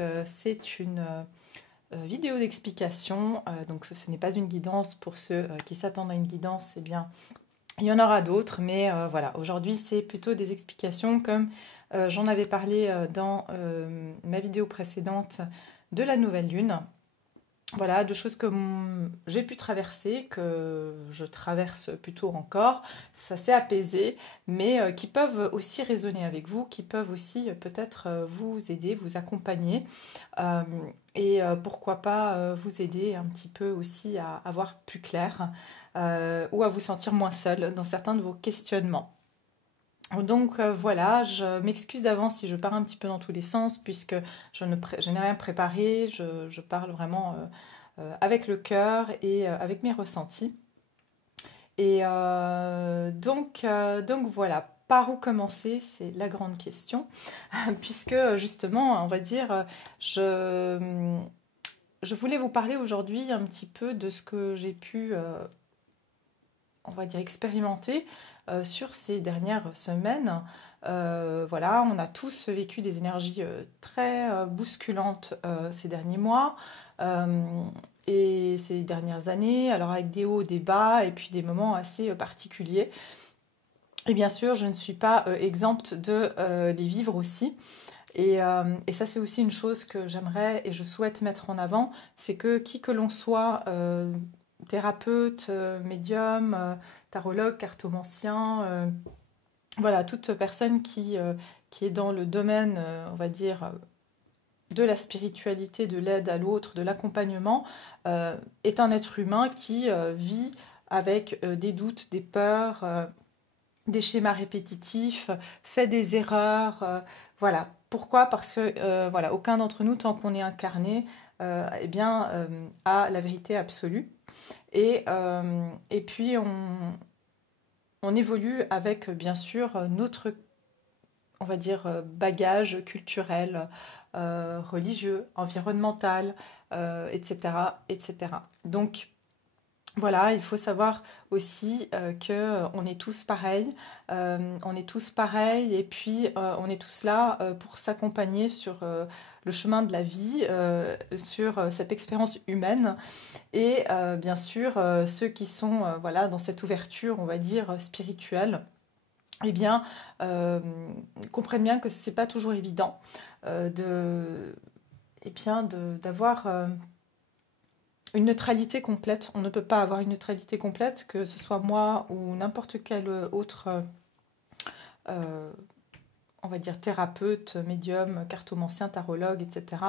Donc c'est une vidéo d'explication. Donc ce n'est pas une guidance pour ceux qui s'attendent à une guidance. Eh bien, il y en aura d'autres, mais voilà. Aujourd'hui, c'est plutôt des explications comme j'en avais parlé dans ma vidéo précédente de la nouvelle lune. Voilà, de choses que j'ai pu traverser, que je traverse plutôt encore. Ça s'est apaisé, mais qui peuvent aussi résonner avec vous, qui peuvent aussi peut-être vous aider, vous accompagner. Euh, et pourquoi pas vous aider un petit peu aussi à voir plus clair ou à vous sentir moins seul dans certains de vos questionnements. Donc voilà, je m'excuse d'avance si je pars un petit peu dans tous les sens, puisque je n'ai rien préparé, je parle vraiment avec le cœur et avec mes ressentis. Et donc voilà, par où commencer, c'est la grande question, puisque justement, on va dire, je voulais vous parler aujourd'hui un petit peu de ce que j'ai pu, on va dire, expérimenter sur ces dernières semaines. Voilà, on a tous vécu des énergies très bousculantes ces derniers mois et ces dernières années, alors avec des hauts, des bas et puis des moments assez particuliers. Et bien sûr, je ne suis pas exempte de les vivre aussi. Et ça, c'est aussi une chose que j'aimerais et je souhaite mettre en avant, c'est que qui que l'on soit, thérapeute, médium, tarologue, cartomancien, voilà, toute personne qui est dans le domaine, on va dire, de la spiritualité, de l'aide à l'autre, de l'accompagnement, est un être humain qui vit avec des doutes, des peurs, des schémas répétitifs, fait des erreurs. Voilà. Pourquoi? Parce que voilà, aucun d'entre nous, tant qu'on est incarné, eh bien, a la vérité absolue. Et puis, on évolue avec, bien sûr, notre, on va dire, bagage culturel, religieux, environnemental, etc., etc. Donc, voilà, il faut savoir aussi qu'on est tous pareils, on est tous pareils et puis on est tous là pour s'accompagner sur le chemin de la vie, sur cette expérience humaine et bien sûr ceux qui sont voilà, dans cette ouverture, on va dire, spirituelle, eh bien, comprennent bien que ce n'est pas toujours évident eh bien, d'avoir une neutralité complète. On ne peut pas avoir une neutralité complète, que ce soit moi ou n'importe quel autre, on va dire, thérapeute, médium, cartomancien, tarologue, etc.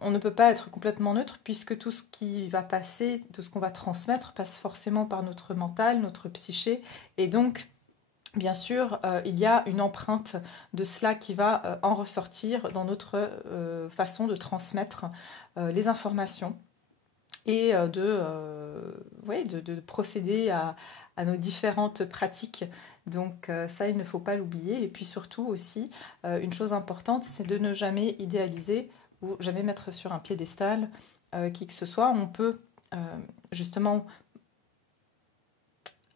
On ne peut pas être complètement neutre puisque tout ce qui va passer, tout ce qu'on va transmettre passe forcément par notre mental, notre psyché. Et donc, bien sûr, il y a une empreinte de cela qui va en ressortir dans notre façon de transmettre les informations et de procéder à nos différentes pratiques. Donc ça, il ne faut pas l'oublier. Et puis surtout aussi, une chose importante, c'est de ne jamais idéaliser ou jamais mettre sur un piédestal qui que ce soit. On peut justement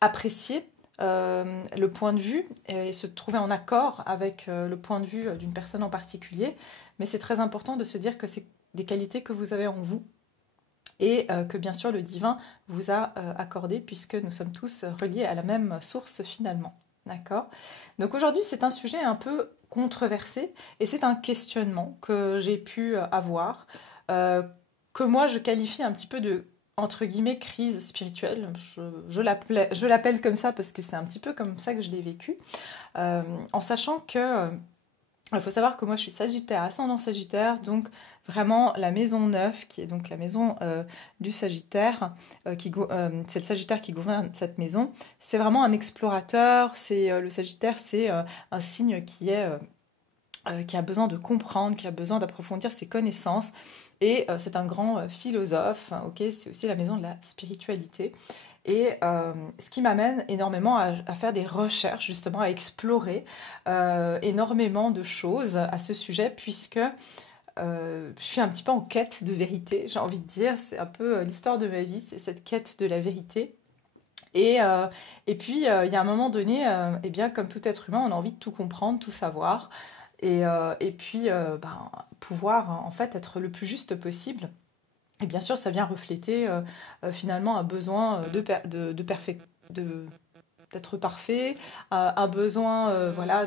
apprécier le point de vue et se trouver en accord avec le point de vue d'une personne en particulier. Mais c'est très important de se dire que c'est des qualités que vous avez en vous et que bien sûr le divin vous a accordé puisque nous sommes tous reliés à la même source finalement. D'accord? Donc aujourd'hui c'est un sujet un peu controversé et c'est un questionnement que j'ai pu avoir, que moi je qualifie un petit peu de entre guillemets crise spirituelle. Je l'appelle comme ça parce que c'est un petit peu comme ça que je l'ai vécu, en sachant que il faut savoir que moi je suis Sagittaire, ascendant Sagittaire, donc vraiment la maison 9, qui est donc la maison du Sagittaire, c'est le Sagittaire qui gouverne cette maison. C'est vraiment un explorateur, le Sagittaire, c'est un signe qui a besoin de comprendre, qui a besoin d'approfondir ses connaissances. Et c'est un grand philosophe, ok, c'est aussi la maison de la spiritualité. Et ce qui m'amène énormément à faire des recherches, justement, à explorer énormément de choses à ce sujet, puisque je suis un petit peu en quête de vérité, j'ai envie de dire. C'est un peu l'histoire de ma vie, c'est cette quête de la vérité. Et puis, il y a un moment donné, eh bien, comme tout être humain, on a envie de tout comprendre, tout savoir. et puis pouvoir en fait être le plus juste possible. Et bien sûr, ça vient refléter finalement un besoin d'être parfait, un besoin voilà,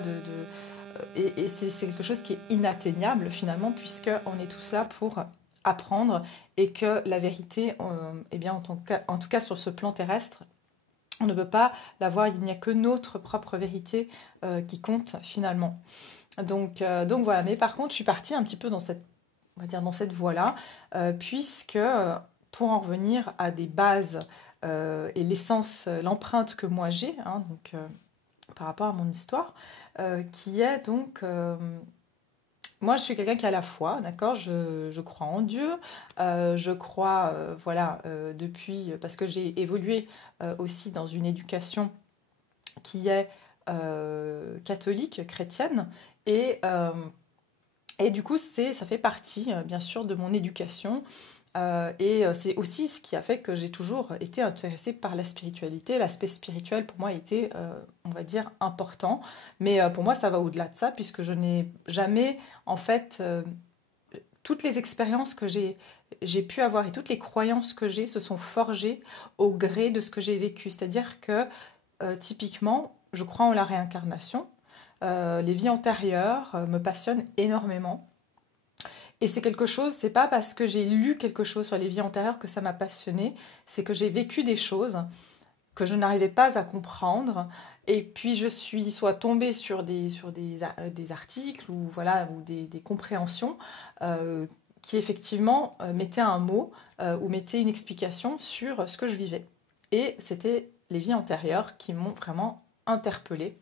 et c'est quelque chose qui est inatteignable finalement, puisqu'on est tous là pour apprendre et que la vérité, eh bien, en tout cas sur ce plan terrestre, on ne peut pas l'avoir, il n'y a que notre propre vérité qui compte finalement. Donc voilà, mais par contre, je suis partie un petit peu dans cette, on va dire, dans cette voie-là, puisque pour en revenir à des bases et l'essence, l'empreinte que moi j'ai, hein, donc par rapport à mon histoire, qui est donc moi, je suis quelqu'un qui a la foi, d'accord, je crois en Dieu, je crois, voilà, depuis, parce que j'ai évolué aussi dans une éducation qui est catholique, chrétienne, et, euh, et du coup, ça fait partie, bien sûr, de mon éducation. C'est aussi ce qui a fait que j'ai toujours été intéressée par la spiritualité. L'aspect spirituel, pour moi, était, on va dire, important. Mais pour moi, ça va au-delà de ça, puisque je n'ai jamais, en fait, toutes les expériences que j'ai pu avoir et toutes les croyances que j'ai se sont forgées au gré de ce que j'ai vécu. C'est-à-dire que, typiquement, je crois en la réincarnation. Les vies antérieures me passionnent énormément. Et c'est quelque chose, c'est pas parce que j'ai lu quelque chose sur les vies antérieures que ça m'a passionné, c'est que j'ai vécu des choses que je n'arrivais pas à comprendre. Et puis je suis soit tombée sur des articles ou, voilà, ou des compréhensions qui effectivement mettaient un mot ou mettaient une explication sur ce que je vivais. Et c'était les vies antérieures qui m'ont vraiment interpellée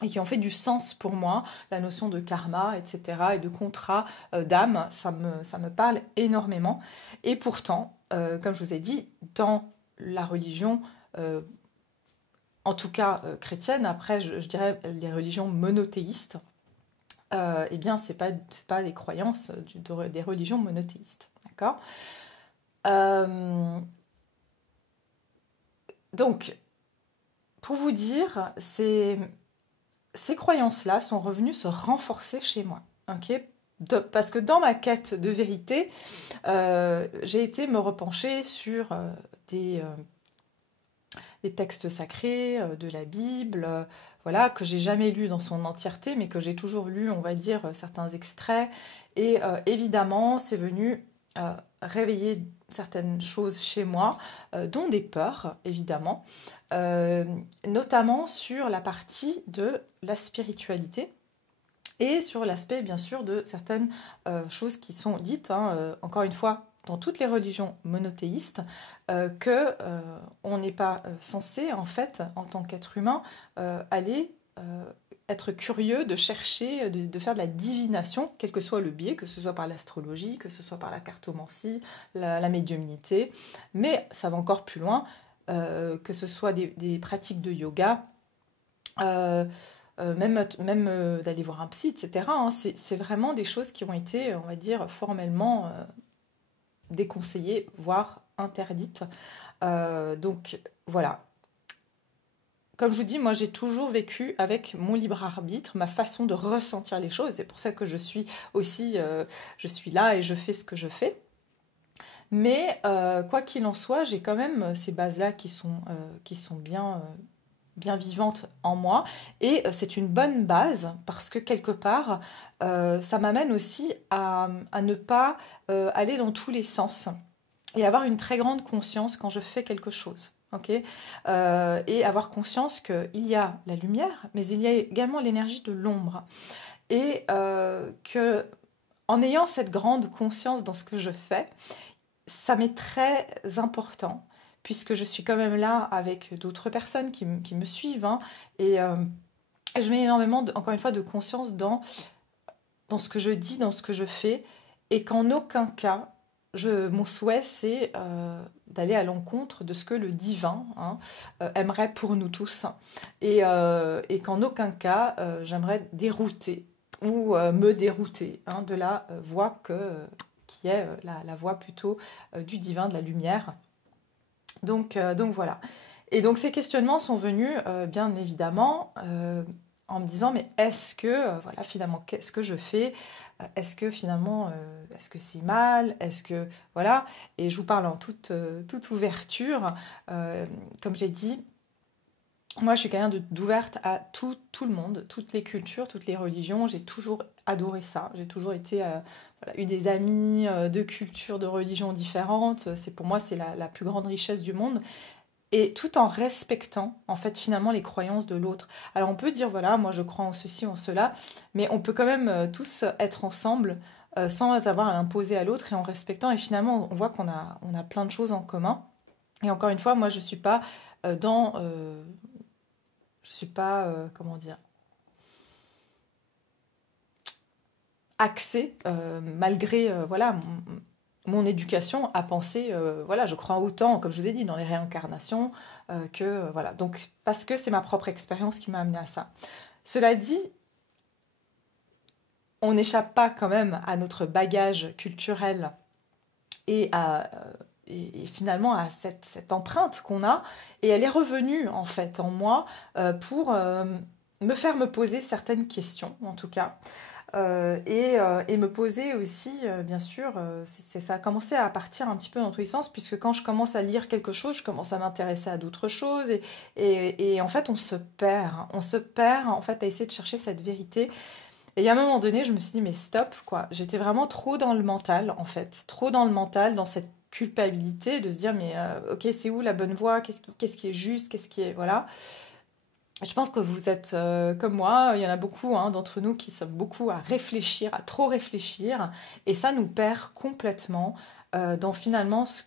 et qui ont fait du sens pour moi, la notion de karma, etc., et de contrat d'âme, ça me parle énormément. Et pourtant, comme je vous ai dit, dans la religion, en tout cas chrétienne, après je dirais les religions monothéistes, eh bien c'est pas des croyances des religions monothéistes, d'accord. Euh, donc, pour vous dire, ces croyances-là sont revenues se renforcer chez moi. Ok, parce que dans ma quête de vérité, j'ai été me repencher sur des textes sacrés, de la Bible, voilà, que j'ai jamais lu dans son entièreté, mais que j'ai toujours lu, on va dire, certains extraits. Et évidemment, c'est venu réveiller certaines choses chez moi, dont des peurs, évidemment, euh, notamment sur la partie de la spiritualité et sur l'aspect, bien sûr, de certaines choses qui sont dites, hein, encore une fois, dans toutes les religions monothéistes, que on n'est pas censé, en fait, en tant qu'être humain, aller être curieux, de chercher, de faire de la divination, quel que soit le biais, que ce soit par l'astrologie, que ce soit par la cartomancie, la médiumnité, mais ça va encore plus loin, que ce soit des pratiques de yoga, même d'aller voir un psy, etc., hein. C'est vraiment des choses qui ont été, on va dire, formellement déconseillées, voire interdites. Donc voilà. Comme je vous dis, moi j'ai toujours vécu avec mon libre arbitre, ma façon de ressentir les choses. C'est pour ça que je suis aussi, je suis là et je fais ce que je fais. Mais quoi qu'il en soit, j'ai quand même ces bases-là qui sont bien vivantes en moi. Et c'est une bonne base parce que quelque part, ça m'amène aussi à ne pas aller dans tous les sens et avoir une très grande conscience quand je fais quelque chose. Ok, et avoir conscience qu'il y a la lumière, mais il y a également l'énergie de l'ombre. Et que en ayant cette grande conscience dans ce que je fais, ça m'est très important, puisque je suis quand même là avec d'autres personnes qui me suivent, hein, et je mets énormément, encore une fois, de conscience dans ce que je dis, dans ce que je fais, et qu'en aucun cas, mon souhait, c'est d'aller à l'encontre de ce que le divin, hein, aimerait pour nous tous, et qu'en aucun cas, j'aimerais dérouter ou me dérouter, hein, de la voie qui est la voie plutôt du divin, de la lumière. Donc voilà. Et donc ces questionnements sont venus, bien évidemment, en me disant, mais est-ce que, voilà, finalement, qu'est-ce que je fais? Est-ce que finalement, est-ce que c'est mal? Est-ce que, voilà, et je vous parle en toute ouverture. Comme j'ai dit, moi, je suis quelqu'un d'ouverte à tout le monde, toutes les cultures, toutes les religions. J'ai toujours adoré ça. J'ai toujours été, voilà, eu des amis de cultures, de religions différentes. Pour moi, c'est la plus grande richesse du monde. Et tout en respectant, en fait, finalement, les croyances de l'autre. Alors, on peut dire, voilà, moi, je crois en ceci, en cela, mais on peut quand même tous être ensemble sans avoir à l'imposer à l'autre et en respectant. Et finalement, on voit qu'on a plein de choses en commun. Et encore une fois, moi, je suis pas dans... je suis pas, comment dire, axée, malgré, voilà, mon éducation à penser, voilà, je crois autant, comme je vous ai dit, dans les réincarnations, voilà. Donc, parce que c'est ma propre expérience qui m'a amené à ça. Cela dit, on n'échappe pas quand même à notre bagage culturel et et finalement à cette empreinte qu'on a. Et elle est revenue, en fait, en moi pour me faire me poser certaines questions, en tout cas. Et me poser aussi, bien sûr, ça a commencé à partir un petit peu dans tous les sens, puisque quand je commence à lire quelque chose, je commence à m'intéresser à d'autres choses, et en fait, on se perd en fait à essayer de chercher cette vérité. Et il y a un moment donné, je me suis dit, mais stop, quoi. J'étais vraiment trop dans le mental, en fait, trop dans le mental, dans cette culpabilité de se dire, mais ok, c'est où la bonne voie? Qu'est-ce qui est juste? Qu'est-ce qui est... Voilà. Je pense que vous êtes comme moi, il y en a beaucoup d'entre nous qui sommes beaucoup à réfléchir, à trop réfléchir, et ça nous perd complètement dans finalement ce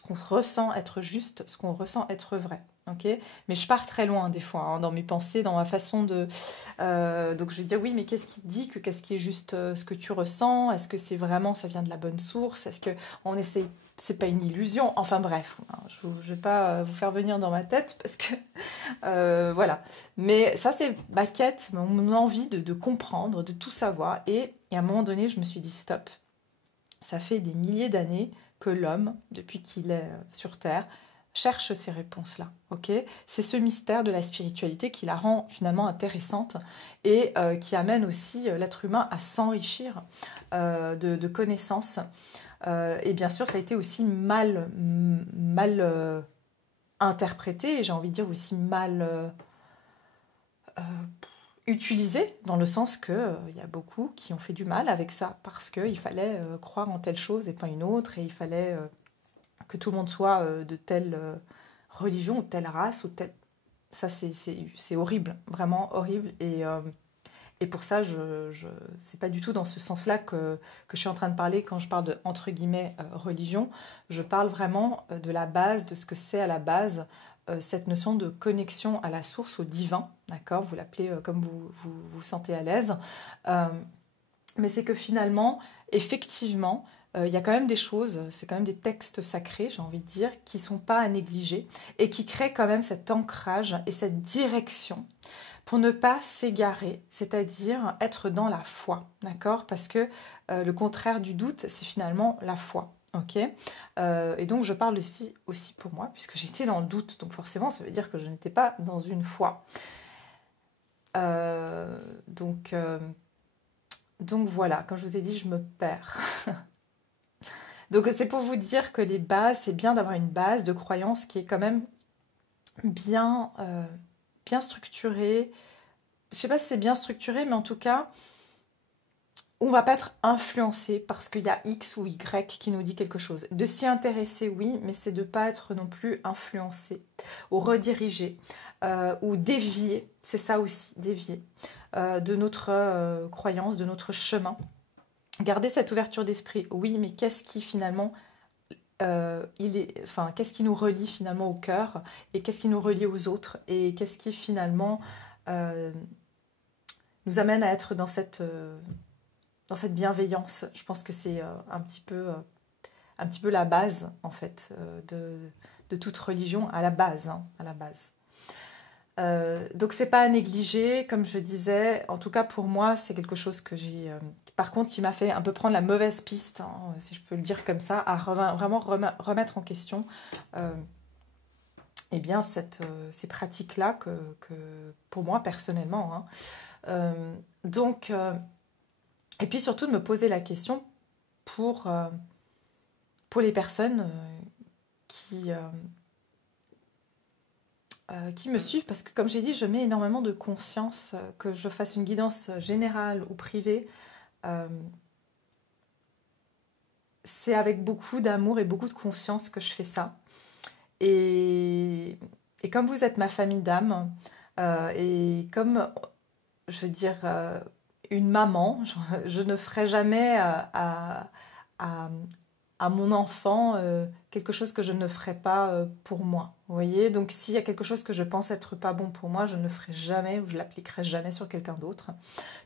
qu'on ressent être juste, ce qu'on ressent être vrai. Ok, mais je pars très loin des fois dans mes pensées, dans ma façon de. Donc je vais dire oui, mais qu'est-ce qui te dit que qu'est-ce qui est juste ce que tu ressens? Est-ce que c'est vraiment ça vient de la bonne source? Est-ce que on essaye? C'est pas une illusion. Enfin bref, je vais pas vous faire venir dans ma tête parce que voilà. Mais ça, c'est ma quête, mon envie de comprendre, de tout savoir. Et à un moment donné, je me suis dit, stop. Ça fait des milliers d'années que l'homme, depuis qu'il est sur Terre, cherche ces réponses-là. Ok, c'est ce mystère de la spiritualité qui la rend finalement intéressante et qui amène aussi l'être humain à s'enrichir de connaissances. Et bien sûr, ça a été aussi mal interprété, et j'ai envie de dire aussi mal euh, utilisé, dans le sens que il y a beaucoup qui ont fait du mal avec ça, parce qu'il fallait croire en telle chose et pas une autre, et il fallait que tout le monde soit de telle religion, ou telle race, ou telle... Ça, c'est horrible, vraiment horrible, et pour ça, c'est pas du tout dans ce sens-là que je suis en train de parler quand je parle de, entre guillemets, religion. Je parle vraiment de la base, de ce que c'est à la base, cette notion de connexion à la source, au divin, d'accord? Vous l'appelez comme vous sentez à l'aise. Euh, mais c'est que finalement, effectivement, il y a quand même des choses, c'est quand même des textes sacrés, j'ai envie de dire, qui sont pas à négliger et qui créent quand même cet ancrage et cette direction pour ne pas s'égarer, c'est-à-dire être dans la foi, d'accord? Parce que le contraire du doute, c'est finalement la foi, ok? Et donc je parle ici aussi pour moi, puisque j'étais dans le doute, donc forcément ça veut dire que je n'étais pas dans une foi. Euh, donc, euh, donc voilà, comme je vous ai dit, je me perds. Donc c'est pour vous dire que les bases, c'est bien d'avoir une base de croyance qui est quand même bien, bien structurée. Je sais pas si c'est bien structuré, mais en tout cas, on va pas être influencé parce qu'il y a X ou Y qui nous dit quelque chose. De s'y intéresser, oui, mais c'est de pas être non plus influencé ou redirigé ou dévié. C'est ça aussi, dévié de notre croyance, de notre chemin. Garder cette ouverture d'esprit, oui, mais qu'est-ce qui finalement enfin, qu'est-ce qui nous relie finalement au cœur et qu'est-ce qui nous relie aux autres et qu'est-ce qui finalement euh, nous amène à être dans cette bienveillance. Je pense que c'est un petit peu la base en fait de toute religion, à la base, hein, à la base. Donc c'est pas à négliger, comme je disais. En tout cas pour moi, c'est quelque chose que j'ai, par contre, qui m'a fait un peu prendre la mauvaise piste, hein, si je peux le dire comme ça, à vraiment remettre en question eh bien ces pratiques-là pour moi personnellement. Hein. Donc, et puis surtout de me poser la question pour les personnes qui me suivent, parce que comme j'ai dit, je mets énormément de conscience, que je fasse une guidance générale ou privée. C'est avec beaucoup d'amour et beaucoup de conscience que je fais ça. Et comme vous êtes ma famille d'âme, et comme, je veux dire, une maman, je ne ferai jamais à, à mon enfant quelque chose que je ne ferai pas pour moi. Vous voyez, donc s'il y a quelque chose que je pense être pas bon pour moi, je ne le ferai jamais ou je l'appliquerai jamais sur quelqu'un d'autre.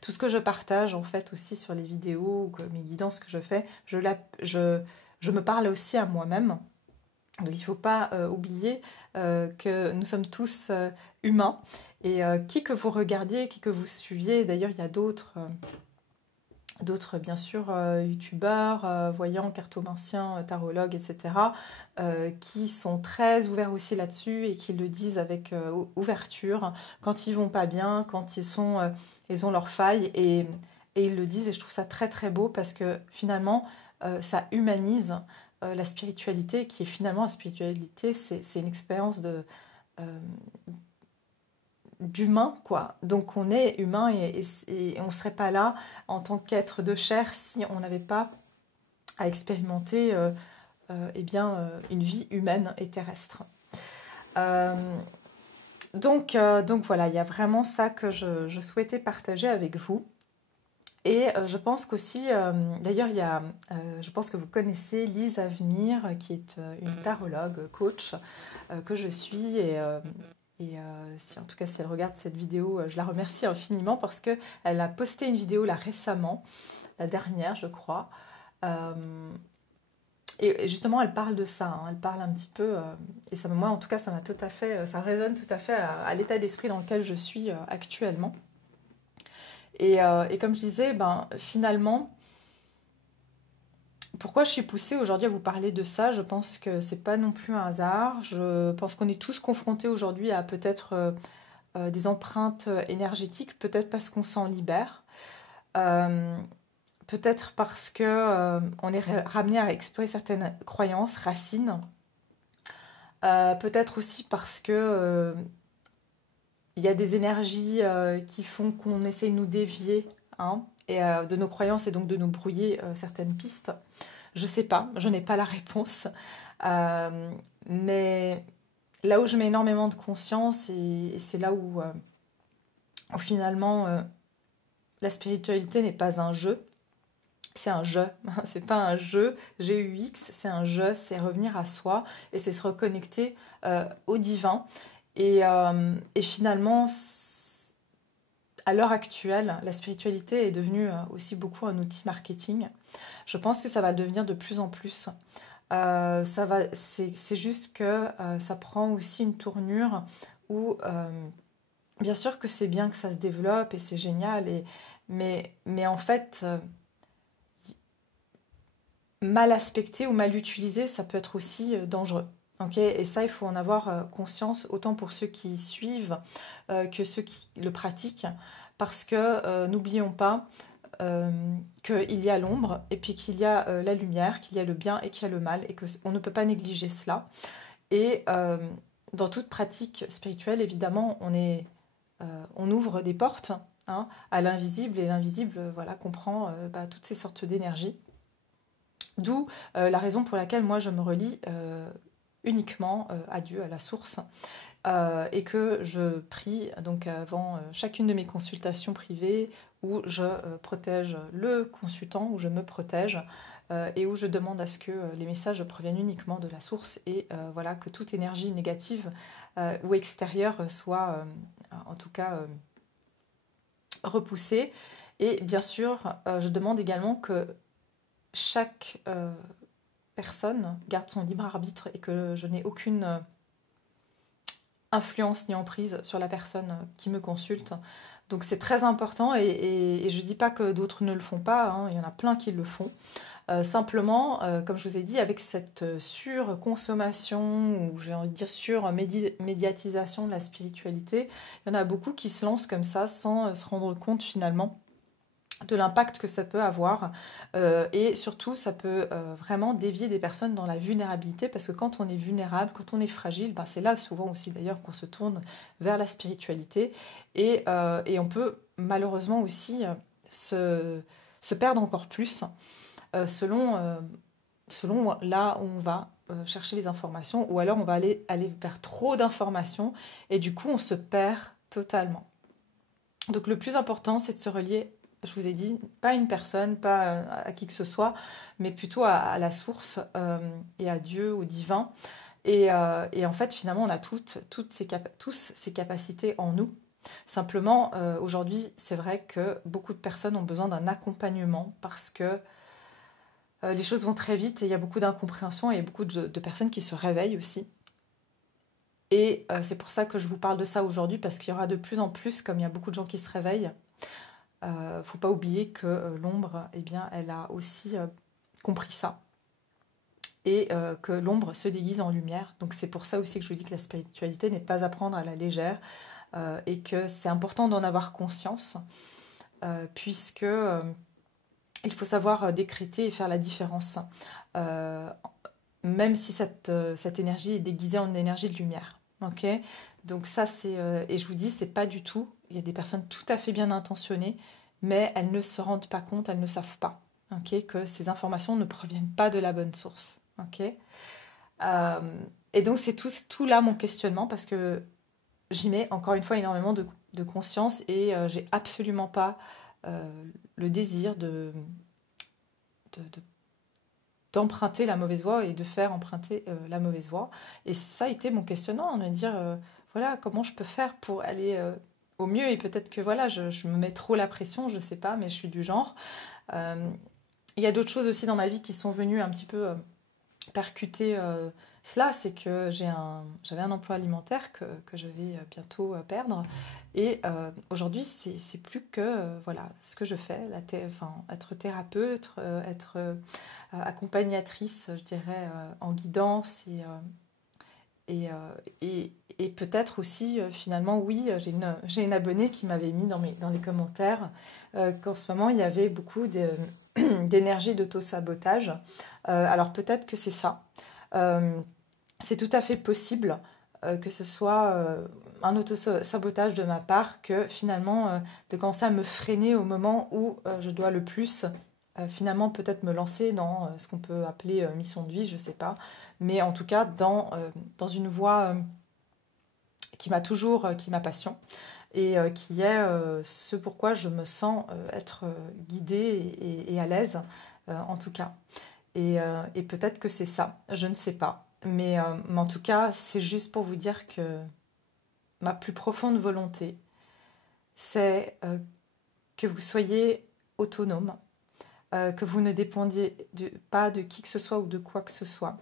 Tout ce que je partage en fait aussi sur les vidéos ou mes guidances que je fais, je me parle aussi à moi-même. Donc il ne faut pas oublier que nous sommes tous humains et qui que vous regardiez, qui que vous suiviez, d'ailleurs il y a d'autres bien sûr youtubeurs, voyants, cartomanciens, tarologues, etc. Qui sont très ouverts aussi là-dessus et qui le disent avec ouverture quand ils vont pas bien, quand ils ont leurs failles et ils le disent et je trouve ça très très beau parce que finalement ça humanise la spiritualité qui est finalement la spiritualité c'est une expérience d'humain quoi, donc on est humain et on serait pas là en tant qu'être de chair si on n'avait pas à expérimenter une vie humaine et terrestre. Donc voilà, il y a vraiment ça que je souhaitais partager avec vous. Et je pense qu'aussi, d'ailleurs, je pense que vous connaissez Lise Avenir, qui est une tarologue, coach, que je suis. Et si, en tout cas, si elle regarde cette vidéo, je la remercie infiniment parce qu'elle a posté une vidéo là récemment, la dernière, je crois. Et justement, elle parle de ça, hein, elle parle un petit peu, et ça, moi, en tout cas, ça m'a tout à fait, ça résonne tout à fait à l'état d'esprit dans lequel je suis actuellement. Et comme je disais, finalement, pourquoi je suis poussée aujourd'hui à vous parler de ça? Je pense que c'est pas non plus un hasard. Je pense qu'on est tous confrontés aujourd'hui à peut-être des empreintes énergétiques, peut-être parce qu'on s'en libère, peut-être parce que on est ramené à explorer certaines croyances, racines, peut-être aussi parce que il y a des énergies qui font qu'on essaye de nous dévier, hein, et de nos croyances et donc de nous brouiller certaines pistes. Je sais pas, je n'ai pas la réponse. Mais là où je mets énormément de conscience, et c'est là où finalement la spiritualité n'est pas un jeu, c'est un jeu. C'est pas un jeu, G-U-X, c'est un jeu, c'est revenir à soi et c'est se reconnecter au divin. Et finalement, à l'heure actuelle, la spiritualité est devenue aussi beaucoup un outil marketing. Je pense que ça va le devenir de plus en plus. C'est juste que ça prend aussi une tournure où, bien sûr que c'est bien que ça se développe et c'est génial, mais en fait, mal aspecté ou mal utilisé, ça peut être aussi dangereux. Okay, et ça, il faut en avoir conscience, autant pour ceux qui suivent que ceux qui le pratiquent, parce que n'oublions pas qu'il y a l'ombre, et puis qu'il y a la lumière, qu'il y a le bien et qu'il y a le mal, et qu'on ne peut pas négliger cela. Et dans toute pratique spirituelle, évidemment, on ouvre des portes, hein, à l'invisible, et l'invisible voilà, comprend toutes ces sortes d'énergies. D'où la raison pour laquelle moi je me relie uniquement à Dieu, à la source, et que je prie donc avant chacune de mes consultations privées où je protège le consultant, où je me protège et où je demande à ce que les messages proviennent uniquement de la source et voilà, que toute énergie négative ou extérieure soit en tout cas repoussée. Et bien sûr, je demande également que chaque personne garde son libre arbitre et que je n'ai aucune influence ni emprise sur la personne qui me consulte. Donc c'est très important et je ne dis pas que d'autres ne le font pas, hein, il y en a plein qui le font. Simplement, comme je vous ai dit, avec cette surconsommation, ou j'ai envie de dire sur-médiatisation de la spiritualité, il y en a beaucoup qui se lancent comme ça sans se rendre compte finalement de l'impact que ça peut avoir et surtout ça peut vraiment dévier des personnes dans la vulnérabilité parce que quand on est vulnérable, quand on est fragile, ben c'est là souvent aussi d'ailleurs qu'on se tourne vers la spiritualité et on peut malheureusement aussi se perdre encore plus selon là où on va chercher les informations ou alors on va aller vers trop d'informations et du coup on se perd totalement. Donc le plus important c'est de se relier, je vous ai dit, pas à une personne, pas à qui que ce soit, mais plutôt à la source et à Dieu, au divin. Et en fait, finalement, on a tous ces capacités en nous. Simplement, aujourd'hui, c'est vrai que beaucoup de personnes ont besoin d'un accompagnement parce que les choses vont très vite et il y a beaucoup d'incompréhension et il y a beaucoup de personnes qui se réveillent aussi. Et c'est pour ça que je vous parle de ça aujourd'hui parce qu'il y aura de plus en plus, comme il y a beaucoup de gens qui se réveillent, faut pas oublier que l'ombre, eh bien, elle a aussi compris ça et que l'ombre se déguise en lumière. Donc c'est pour ça aussi que je vous dis que la spiritualité n'est pas à prendre à la légère et que c'est important d'en avoir conscience puisque il faut savoir décréter et faire la différence, même si cette énergie est déguisée en énergie de lumière. Ok, donc ça c'est et je vous dis c'est pas du tout. Il y a des personnes tout à fait bien intentionnées, mais elles ne se rendent pas compte, elles ne savent pas, ok, que ces informations ne proviennent pas de la bonne source. Ok, et donc c'est tout là mon questionnement parce que j'y mets encore une fois énormément de conscience et j'ai absolument pas le désir de d'emprunter la mauvaise voie et de faire emprunter la mauvaise voie. Et ça a été mon questionnement, de me dire, voilà, comment je peux faire pour aller au mieux. Et peut-être que voilà, je me mets trop la pression, je ne sais pas, mais je suis du genre. Il y a d'autres choses aussi dans ma vie qui sont venues un petit peu percuter cela, c'est que j'avais un emploi alimentaire que je vais bientôt perdre. Et aujourd'hui, c'est plus que voilà, ce que je fais, être thérapeute, être accompagnatrice, je dirais, en guidance et peut-être aussi, finalement, oui, j'ai une abonnée qui m'avait mis dans les commentaires qu'en ce moment, il y avait beaucoup d'énergie d'auto-sabotage. Alors peut-être que c'est ça. C'est tout à fait possible que ce soit un auto-sabotage de ma part, que finalement, de commencer à me freiner au moment où je dois le plus finalement peut-être me lancer dans ce qu'on peut appeler mission de vie, je ne sais pas, mais en tout cas dans une voie qui ma passion et qui est ce pourquoi je me sens être guidée et à l'aise en tout cas. Et peut-être que c'est ça, je ne sais pas. Mais en tout cas, c'est juste pour vous dire que ma plus profonde volonté, c'est que vous soyez autonome, que vous ne dépendiez pas de qui que ce soit ou de quoi que ce soit,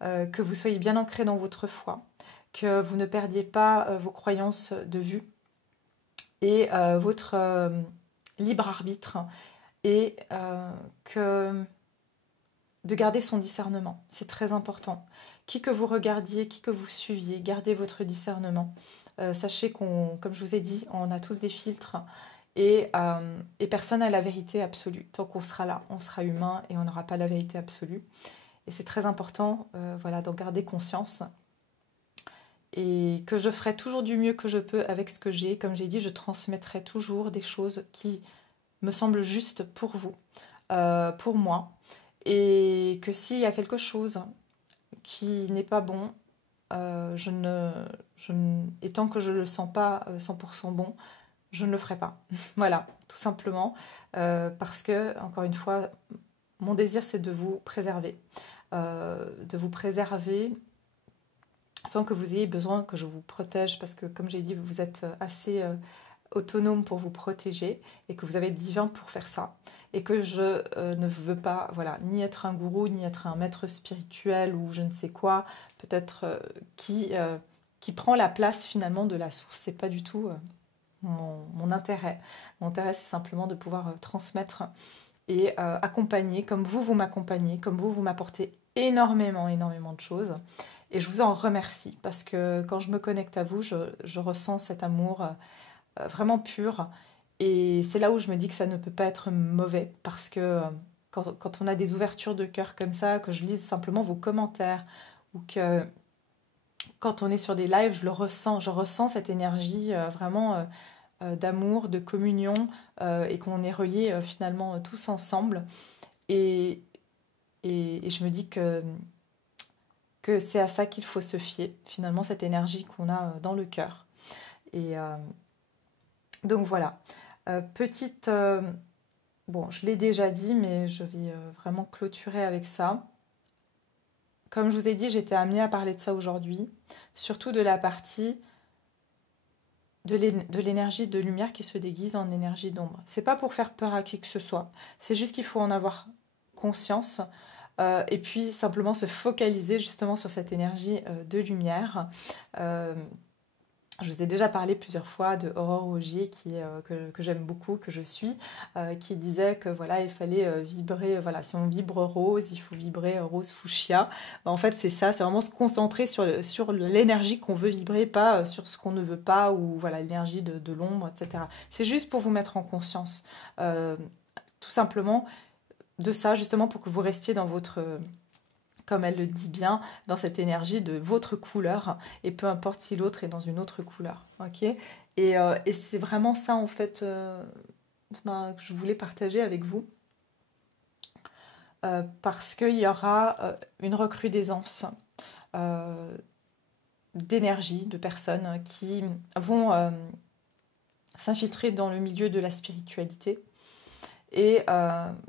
que vous soyez bien ancré dans votre foi, que vous ne perdiez pas vos croyances de vue et votre libre arbitre et que de garder son discernement. C'est très important. Qui que vous regardiez, qui que vous suiviez, gardez votre discernement. Sachez comme je vous ai dit, on a tous des filtres et personne n'a la vérité absolue. Tant qu'on sera là, on sera humain et on n'aura pas la vérité absolue. Et c'est très important voilà, d'en garder conscience. Et que je ferai toujours du mieux que je peux avec ce que j'ai. Comme j'ai dit, je transmettrai toujours des choses qui me semblent justes pour vous, pour moi. Et que s'il y a quelque chose qui n'est pas bon, et tant que je ne le sens pas 100% bon, je ne le ferai pas. Voilà, tout simplement. Parce que, encore une fois, mon désir, c'est de vous préserver. Sans que vous ayez besoin que je vous protège. Parce que, comme j'ai dit, vous êtes assez autonome pour vous protéger et que vous avez le divin pour faire ça. Et que je ne veux pas, voilà, ni être un gourou, ni être un maître spirituel ou je ne sais quoi, peut-être qui prend la place finalement de la source. C'est pas du tout mon intérêt. Mon intérêt, c'est simplement de pouvoir transmettre et accompagner comme vous m'accompagnez, comme vous m'apportez énormément, énormément de choses. Et je vous en remercie parce que quand je me connecte à vous, je ressens cet amour vraiment pur. Et c'est là où je me dis que ça ne peut pas être mauvais parce que quand on a des ouvertures de cœur comme ça, que je lise simplement vos commentaires ou que quand on est sur des lives, je ressens cette énergie vraiment d'amour, de communion et qu'on est reliés finalement tous ensemble. Et, et je me dis que c'est à ça qu'il faut se fier, finalement, cette énergie qu'on a dans le cœur. Et donc voilà. Petite... bon, je l'ai déjà dit, mais je vais vraiment clôturer avec ça. Comme je vous ai dit, j'étais amenée à parler de ça aujourd'hui, surtout de la partie de l'énergie de lumière qui se déguise en énergie d'ombre. C'est pas pour faire peur à qui que ce soit, c'est juste qu'il faut en avoir conscience et puis simplement se focaliser justement sur cette énergie de lumière. Je vous ai déjà parlé plusieurs fois de Aurore Augier que j'aime beaucoup, que je suis, qui disait que voilà, il fallait vibrer, voilà, si on vibre rose, il faut vibrer rose fuchsia. En fait, c'est ça, c'est vraiment se concentrer sur l'énergie qu'on veut vibrer, pas sur ce qu'on ne veut pas, ou voilà, l'énergie de l'ombre, etc. C'est juste pour vous mettre en conscience, tout simplement, de ça, justement pour que vous restiez dans votre... comme elle le dit bien, dans cette énergie de votre couleur, et peu importe si l'autre est dans une autre couleur, ok. Et c'est vraiment ça, en fait, que je voulais partager avec vous, parce qu'il y aura une recrudescence d'énergie, de personnes qui vont s'infiltrer dans le milieu de la spiritualité, et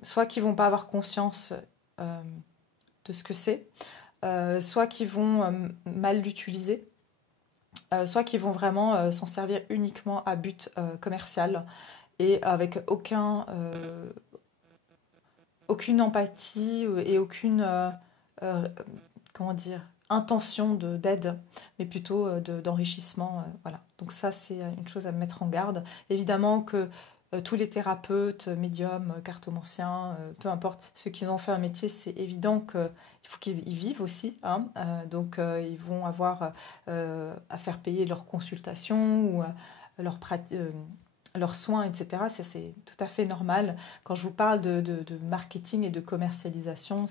soit qui vont pas avoir conscience de ce que c'est, soit qui vont mal l'utiliser, soit qui vont vraiment s'en servir uniquement à but commercial et avec aucune empathie et aucune comment dire, intention d'aide, mais plutôt d'enrichissement. Voilà. Donc ça, c'est une chose à mettre en garde. Évidemment que tous les thérapeutes, médiums, cartomanciens, peu importe, ceux qui ont fait un métier, c'est évident qu'il faut qu'ils y vivent aussi. Hein. Donc ils vont avoir à faire payer leurs consultations ou leurs soins, etc. C'est tout à fait normal. Quand je vous parle de marketing et de commercialisation,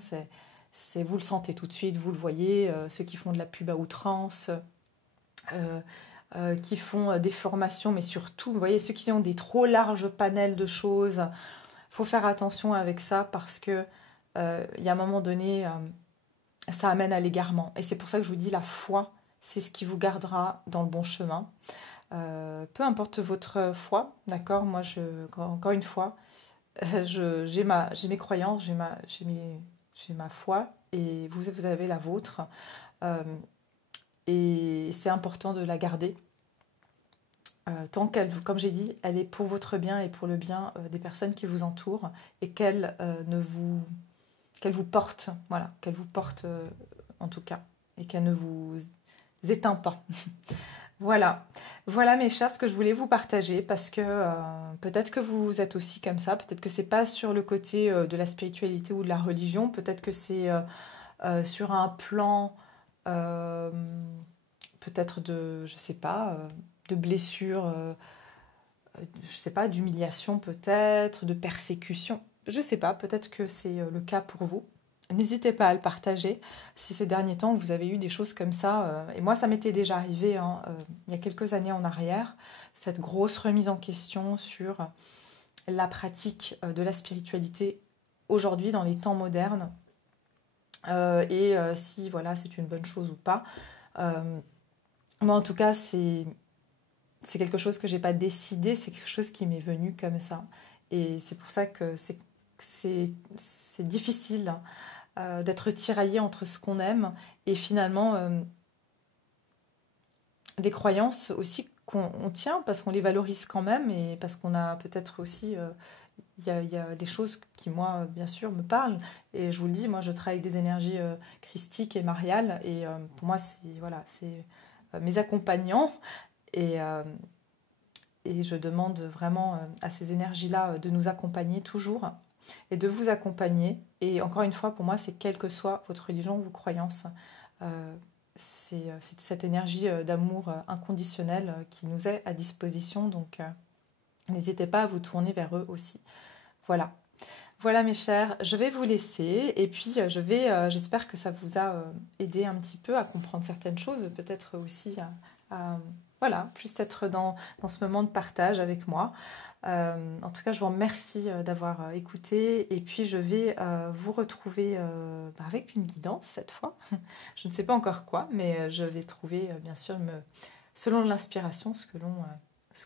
vous le sentez tout de suite, vous le voyez, ceux qui font de la pub à outrance, qui font des formations, mais surtout, vous voyez, ceux qui ont des trop larges panels de choses, il faut faire attention avec ça parce que il y a un moment donné, ça amène à l'égarement. Et c'est pour ça que je vous dis, la foi, c'est ce qui vous gardera dans le bon chemin. Peu importe votre foi, d'accord. Moi, encore une fois, j'ai mes croyances, j'ai ma foi, et vous avez la vôtre. Et c'est important de la garder. Tant qu'elle, comme j'ai dit, elle est pour votre bien et pour le bien des personnes qui vous entourent, et qu'elle vous porte, voilà, qu'elle vous porte en tout cas, et qu'elle ne vous éteint pas. Voilà, voilà mes chers, ce que je voulais vous partager, parce que peut-être que vous êtes aussi comme ça, peut-être que c'est pas sur le côté de la spiritualité ou de la religion, peut-être que c'est sur un plan peut-être je sais pas, de blessures, je sais pas, d'humiliation peut-être, de persécution, je sais pas, peut-être que c'est le cas pour vous. N'hésitez pas à le partager si ces derniers temps vous avez eu des choses comme ça. Et moi, ça m'était déjà arrivé hein, il y a quelques années en arrière, cette grosse remise en question sur la pratique de la spiritualité aujourd'hui dans les temps modernes et si voilà, c'est une bonne chose ou pas. Moi, en tout cas, c'est quelque chose que j'ai pas décidé, c'est quelque chose qui m'est venu comme ça. Et c'est pour ça que c'est difficile d'être tiraillé entre ce qu'on aime et finalement des croyances aussi qu'on tient parce qu'on les valorise quand même et parce qu'on a peut-être aussi il y a des choses qui moi bien sûr me parlent et je vous le dis, moi je travaille avec des énergies christiques et mariales et pour moi c'est mes accompagnants et je demande vraiment à ces énergies-là de nous accompagner toujours. et de vous accompagner. Et encore une fois, pour moi, c'est quelle que soit votre religion ou vos croyances, c'est cette énergie d'amour inconditionnel qui nous est à disposition. Donc, n'hésitez pas à vous tourner vers eux aussi. Voilà. Voilà mes chers, je vais vous laisser et puis j'espère que ça vous a aidé un petit peu à comprendre certaines choses, peut-être aussi voilà, plus être dans ce moment de partage avec moi. En tout cas, je vous remercie d'avoir écouté et puis je vais vous retrouver avec une guidance cette fois. Je ne sais pas encore quoi, mais je vais trouver bien sûr selon l'inspiration ce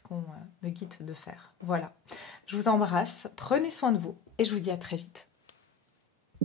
qu'on me guide de faire. Voilà, je vous embrasse, prenez soin de vous et je vous dis à très vite.